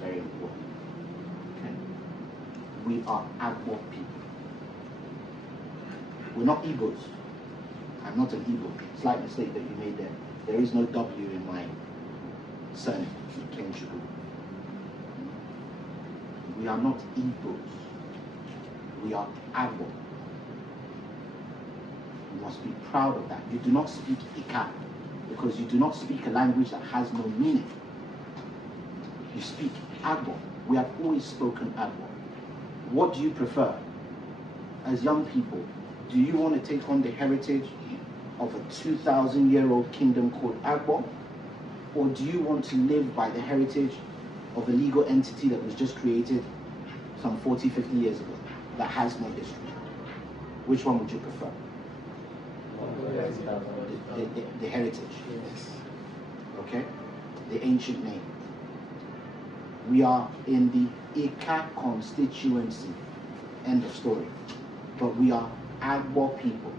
very important. Okay? We are Agbo people. We're not Igbos. I'm not an Igbo. Slight mistake that you made there. There is no W in my surname, Kenchuku. We are not Igbos. We are Agbo. You must be proud of that. You do not speak Ika because you do not speak a language that has no meaning. You speak Agbo. We have always spoken Agbo. What do you prefer? As young people, do you want to take on the heritage of a 2,000-year-old kingdom called Agbo? Or do you want to live by the heritage of a legal entity that was just created some 40, 50 years ago that has no history? Which one would you prefer? The heritage. Yes. Okay? The ancient name. We are in the Ika constituency. End of story. But we are Agbo people.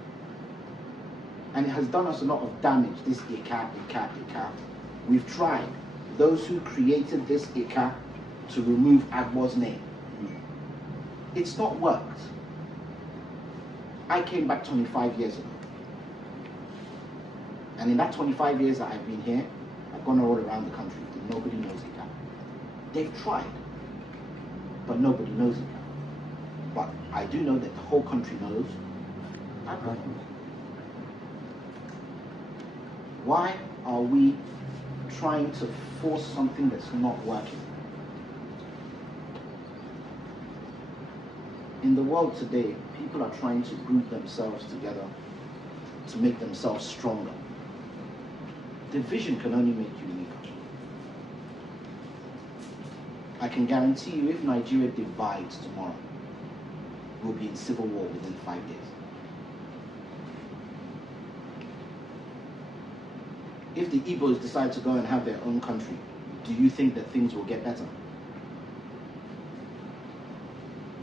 And it has done us a lot of damage, this Ika. We've tried, those who created this Ika, to remove Agbo's name. It's not worked. I came back 25 years ago. And in that 25 years that I've been here, I've gone all around the country and nobody knows Ika. They've tried, but nobody knows Ika. But I do know that the whole country knows Agbo. Why are we trying to force something that's not working? In the world today, people are trying to group themselves together to make themselves stronger. Division can only make you weaker. I can guarantee you, if Nigeria divides tomorrow, we'll be in civil war within 5 years. If the Igbos decide to go and have their own country, do you think that things will get better?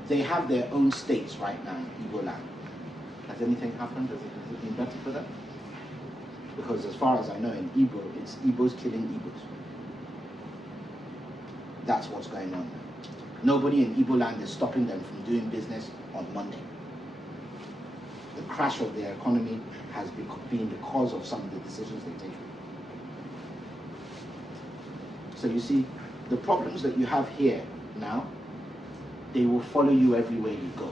They have their own states right now in Igbo land. Has anything happened? Has it been better for them? Because as far as I know, in Igbo, it's Igbos killing Igbos. That's what's going on. Nobody in Igbo land is stopping them from doing business on Monday. The crash of their economy has been because of some of the decisions they take. So you see, the problems that you have here now, they will follow you everywhere you go.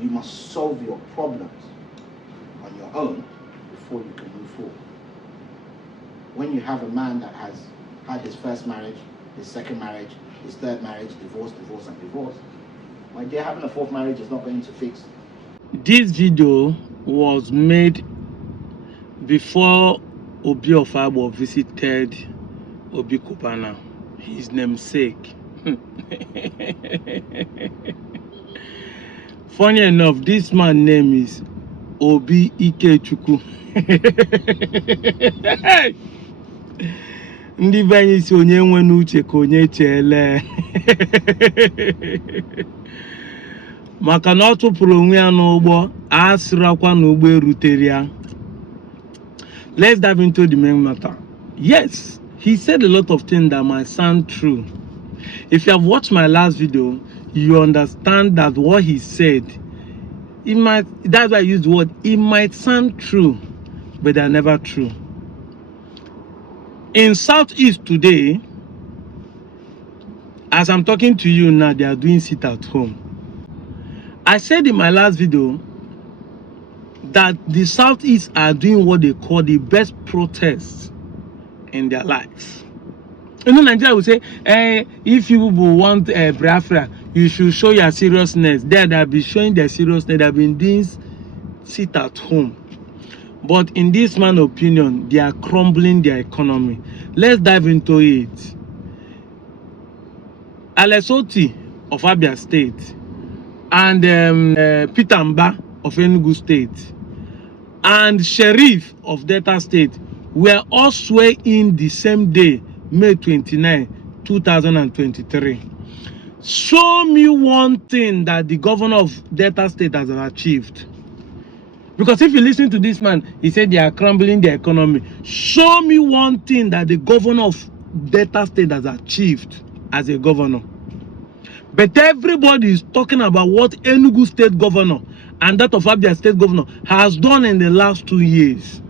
You must solve your problems on your own before you can move forward. When you have a man that has had his first marriage, his second marriage, his third marriage, divorce, and divorce, my dear, having a fourth marriage is not going to fix. This video was made before Obi of Agbo visited Obi Kubana, his namesake. Funny enough, this man's name is Obi Ikechukwu. Ndị banye si onye nwe n'uche ka onye chele. Maka na ọ tụpụrụ onwe ya n'ụgbọ, a sịrakwa n'ụgbọ erutere ya. Let's dive into the main matter. Yes, he said a lot of things that might sound true. If you have watched my last video, you understand that what he said, that's why I used the word, it might sound true, but they're never true. In Southeast today, as I'm talking to you now, they are doing sit at home. I said in my last video that the Southeast are doing what they call the best protests in their lives. You know, Nigeria will say, if you want Biafra, you should show your seriousness. They'll be showing their seriousness. They've been doing sit at home. But in this man's opinion, they are crumbling their economy. Let's dive into it. Alesoti of Abia State and Peter Mba of Enugu State and Sheriff of Delta State were all swearing in the same day, May 29, 2023. Show me one thing that the governor of Delta State has achieved. Because if you listen to this man, he said they are crumbling the economy. Show me one thing that the governor of Delta State has achieved as a governor. But everybody is talking about what Enugu State Governor and that of Abia State Governor has done in the last 2 years.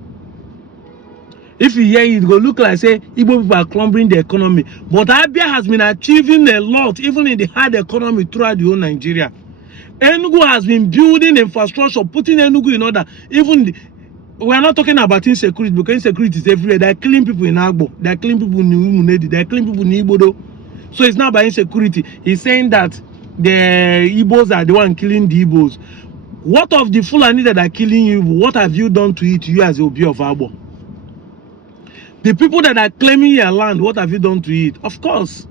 If you hear it, it will look like say Igbo people are crumbling the economy. But Abia has been achieving a lot, even in the hard economy throughout the whole Nigeria. Enugu has been building infrastructure, putting Enugu in order. We are not talking about insecurity, because insecurity is everywhere. They are killing people in Agbo. They are killing people in Umunedi. They are killing people in Igbo. So it's not about insecurity. He's saying that the Igbos are the one killing the Igbos. What of the Fulani that are killing you? What have you done to it, you as the Obi of Agbo? The people that are claiming your land, what have you done to it? Of course,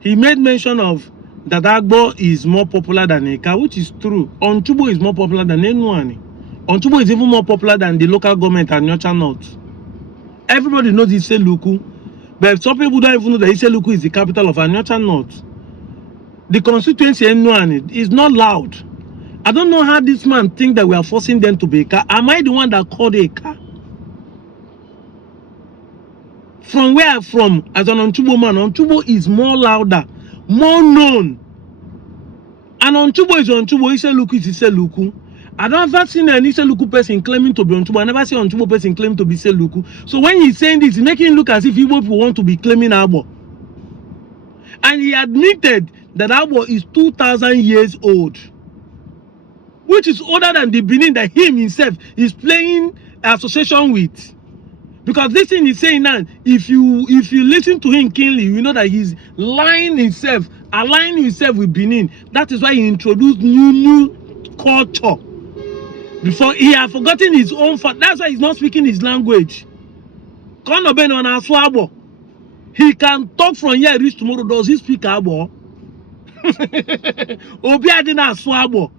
he made mention of that Agbo is more popular than Eka, which is true. Onchubo is more popular than Enuani. Onchubo is even more popular than the local government at Nyocha North. Everybody knows Iseluku, but some people don't even know that Iseluku is the capital of Anyocha North. The constituency Enuani is not loud. I don't know how this man think that we are forcing them to be Eka. Am I the one that called Eka? From where I'm from, as an Onchubo man, Onchubo is more louder, more known. And Onchubo is Onchubo, Iseluku is Iseluku. I don't ever seen an Iseluku person claiming to be Onchubo. I never see Onchubo person claiming to be Iseluku. So when he's saying this, he's making it look as if Igbo people want to be claiming Agbo. And he admitted that Agbo is 2,000 years old, which is older than the Benin that him himself is playing association with. Because this thing he's saying now, if you listen to him keenly, you know that he's lying himself, aligning himself with Benin. That is why he introduced new culture. Before he had forgotten his own fact. That's why he's not speaking his language. He can talk from here reach tomorrow. Does he speak Abo? Obi adina swabo.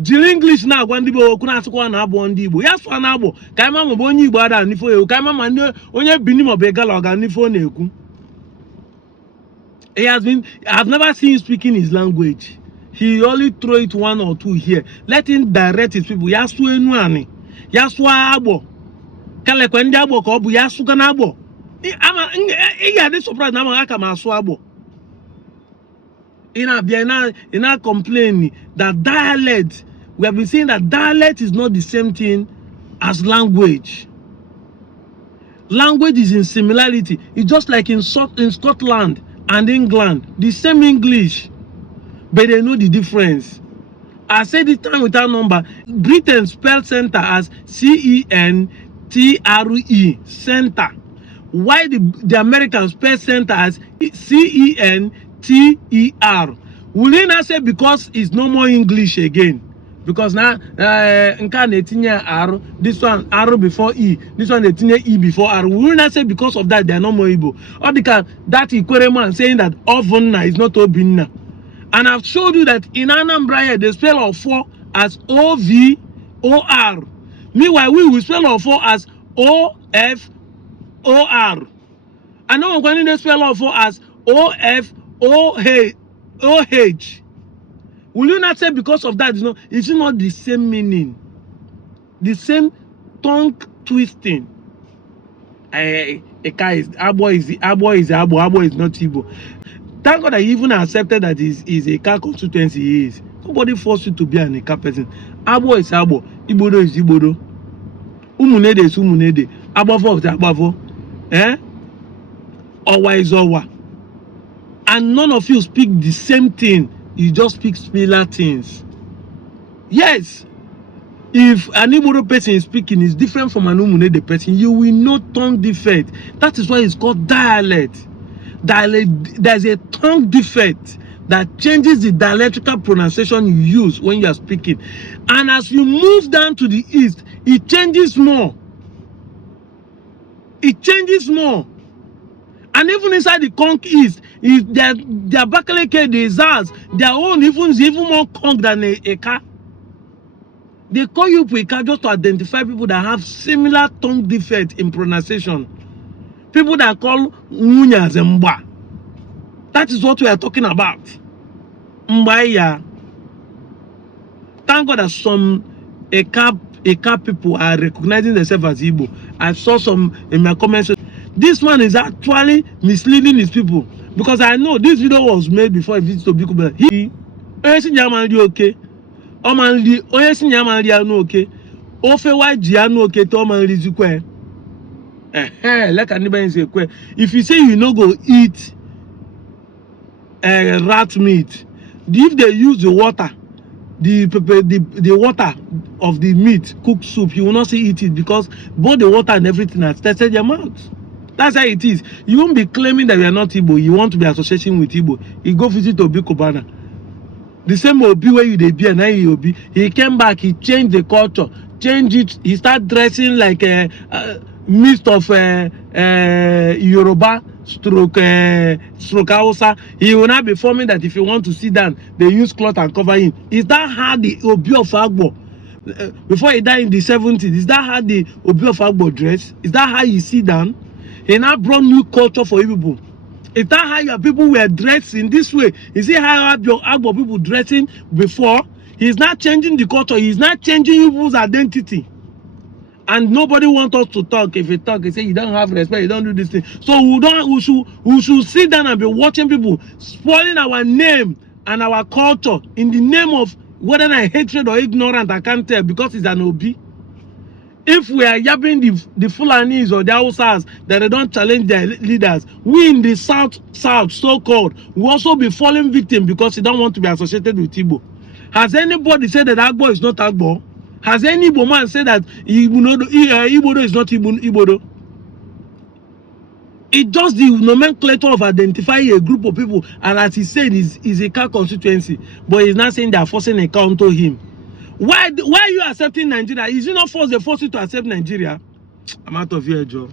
Jiri English na agwa ndị Igbo kuna asụkwa na abụ ndị Igbo. Ya sụọ na abụ ka ịma ma onye Igbo ada nifo ya, ka ịma ma onye Binu ma begala ọga nifo na-ekwu. I've never seen him speaking his language. He only throw it one or two here. Let him direct his people. Ya sụọ enu ani. Ya sụọ abụ. Kale kwa ndị abụ ka ọ bụ ya sụga na abụ. Ị ga-adị surprise na ama aka ma asụ abụ. In a complaining that dialect, we have been saying that dialect is not the same thing as language. Language is in similarity. It's just like in Scotland and England, the same English, but they know the difference. I said this time without number. Britain spelled center as CENTRE, center. Why the Americans spell center as CENTER? Will you not say because it's no more English again? Because now this one R before E, this one E before R. Will you not say because of that they are no more Igbo? Or because that Ikwereman saying that Ovonna is not Obinna. And I've showed you that in Anambra here they spell O4 as OVOR. Meanwhile, we will spell O4 as OFOR. I know when they spell O4 as OFOH. Will you not say because of that? It's not the same meaning, the same tongue twisting. Eka is Abo is Abo is not Igbo. Thank God I even accepted that is Eka constituency is. Nobody forced you to be an Eka person. Abo is Abo, Igbodo is Igbodo. Umunede is Umunede. Abavo is Abavo. Owa is Owa. And none of you speak the same thing. You just speak similar things. Yes. If an Igbo person is speaking is different from an Umunede person, you will know tongue defect. That is why it's called dialect. There's a tongue defect that changes the dialectical pronunciation you use when you are speaking. And as you move down to the east, it changes more. It changes more. And even inside the conch east, their Bakaleke, the Zaz, their own even more conch than Eka. They call you Eka just to identify people that have similar tongue defect in pronunciation. People that call Munya Zemba. That is what we are talking about. Mbaya. Thank God that some Eka people are recognizing themselves as Igbo. I saw some in my comments. This man is actually misleading his people, because I know this video was made before he visited to Binu. He okay. Okay. Ofe wa jianu okay to man rizikwe. Like anybody say kwe. If you say you no go eat rat meat, if they use the water, the water of the meat, cooked soup, you will not see eat it, because both the water and everything has tested your mouth. That's how it is. You won't be claiming that you are not Igbo. You want to be associating with Igbo. You go visit Obi Kubana. The same Obi where you dey be and now you Obi. He came back, he changed the culture, changed it. He started dressing like a mist of Yoruba stroke Hausa. He will not be forming that if you want to sit down, they use cloth and cover him. Is that how the Obi of Agbo, before he died in the 70s, is that how the Obi of Agbo dress? Is that how he sit down? He now brought new culture for people. Is that how your people were dressing this way? Is it how your Agbo people dressing before? He's not changing the culture. He's not changing people's identity. And nobody wants us to talk. If you talk, you say you don't have respect, you don't do this thing. So we should sit down and be watching people spoiling our name and our culture in the name of whether I hatred or ignorant, I can't tell, because it's an Obi. If we are yapping the Fulanis or the Hausas that they don't challenge their leaders, we in the south so-called will also be falling victim because they don't want to be associated with Igbo. Has anybody said that Agbo is not Agbo? Has any Igbo man said that Igbo is not Igbo? It's just the nomenclature of identifying a group of people, and as he said, is a car constituency, but he's not saying they are forcing a car onto him. Why are you accepting Nigeria? Is it not force they force you to accept Nigeria? I'm out of here, Joe.